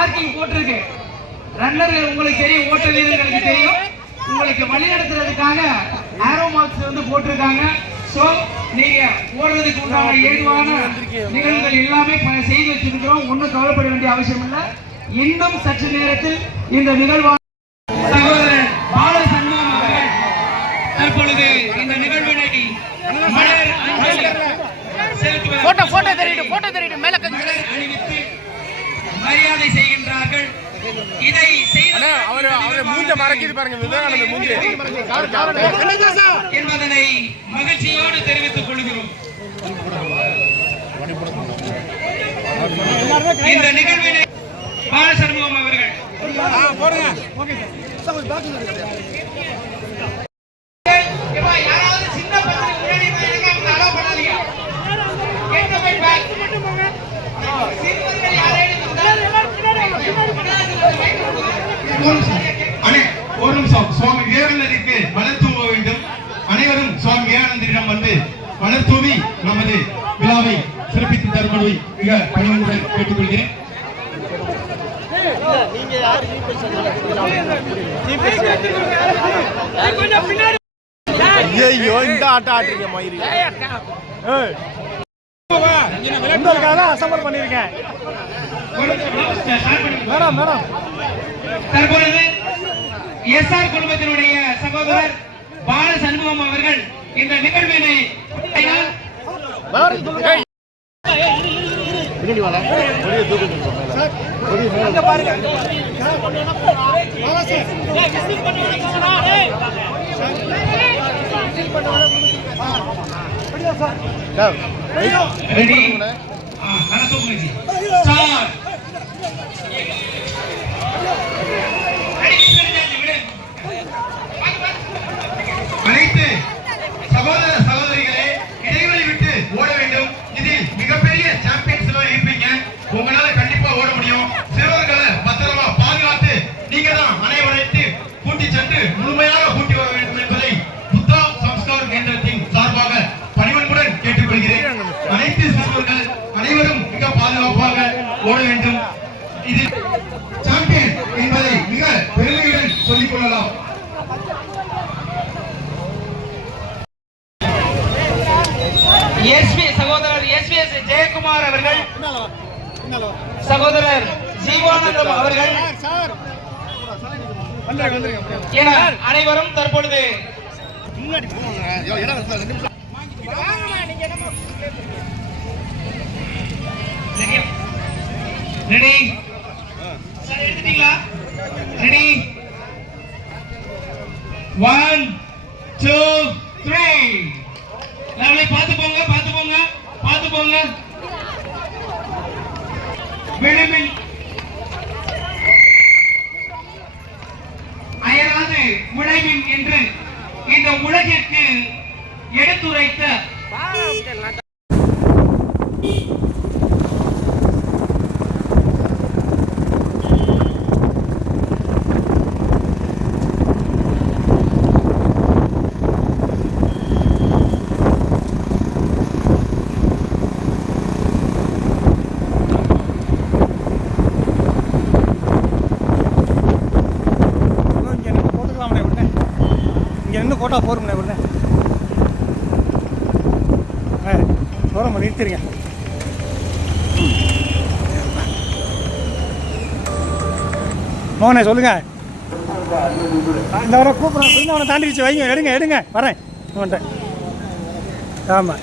Marking போட்டிருக்கு. ரன்னர்கள் உங்களுக்கு தெரியும் ஓட்ட வீரர்களுக்கு தெரியும். உங்களுக்கு வழிநடத்துறதுக்காக ஆரோ மார்க்ஸ் வந்து போட்டிருக்காங்க. சோ நீங்க ஓடுறதுக்கு உண்டான ஏதுவான நிகழ்வுகள் எல்லாமே செய்து வச்சிருக்கிறோம். ஒன்றும் கவலைப்பட வேண்டிய அவசியம் இல்லை. இன்னும் சற்று நேரத்தில் இந்த நிகழ்வான சகோதரர் பாலசண்முகம் அவர்கள் தற்பொழுது இந்த நிகழ்வினை மலர் அஞ்சலி செலுத்துவதற்கு போட்டோ போட்டோ தெரியுது போட்டோ தெரியுது. மேல மரியாதை செய்கின்றார்கள். இதை செய்த அவர் அவரை மூஞ்ச மறக்கிது பாருங்க விவேகானந்த மூஞ்சி. என்பதனை மகிழ்ச்சியோடு தெரிவித்துக் கொள்கிறோம். இந்த நிகழ்வினை பாலசண்முகம் அவர்கள் எப்பா, சுவாமி விவேகானந்தரிடம் வந்து மலர் தூவி நமது விழாவை சிறப்பித்து தரும்படி மிக பணிவுடன் கேட்டுக்கொள்கிறேன். ஐயோ இந்த ஆட்டம் ஆட்டுறீங்க மயிரி உங்களுக்காக அசம்பல் மேடம் மேடம். தற்பொழுது எஸ்ஆர் குடும்பத்தினுடைய சகோதரர் பால சண்முகம் அவர்கள் இந்த நிகழ்வினை ரெடி. ஸ்டார்ட் ஜீவானந்தம் அவர்கள். என அனைவரும் தற்பொழுது ready. Ready. One two three lovely பார்த்து போங்க பார்த்து போங்க பார்த்து போங்க. விளிம்பில் அயராது உழைவின் என்று இந்த உலகிற்கு எடுத்துரைத்த இங்க நின்று போட்டுக்கலாம்ண்ணே உடனே இங்க நின்று போட்டா போரும்ண்ணே உடனே ஆ போகிறோம் நிறுத்திருங்க. மோகனே சொல்லுங்க. இந்த வர கூப்பிட்றேன். திரும்ப தாண்டி வச்சு வைங்க. எடுங்க எடுங்க. வரேன். வந்துட்டேன் ஆமாம்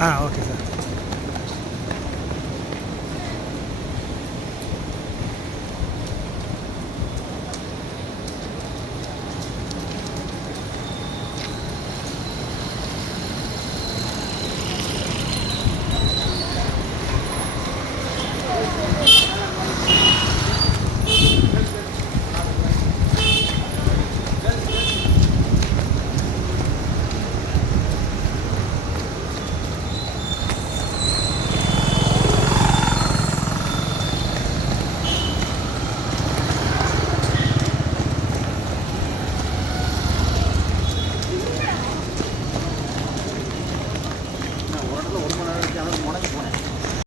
ஆ ஓகே சார்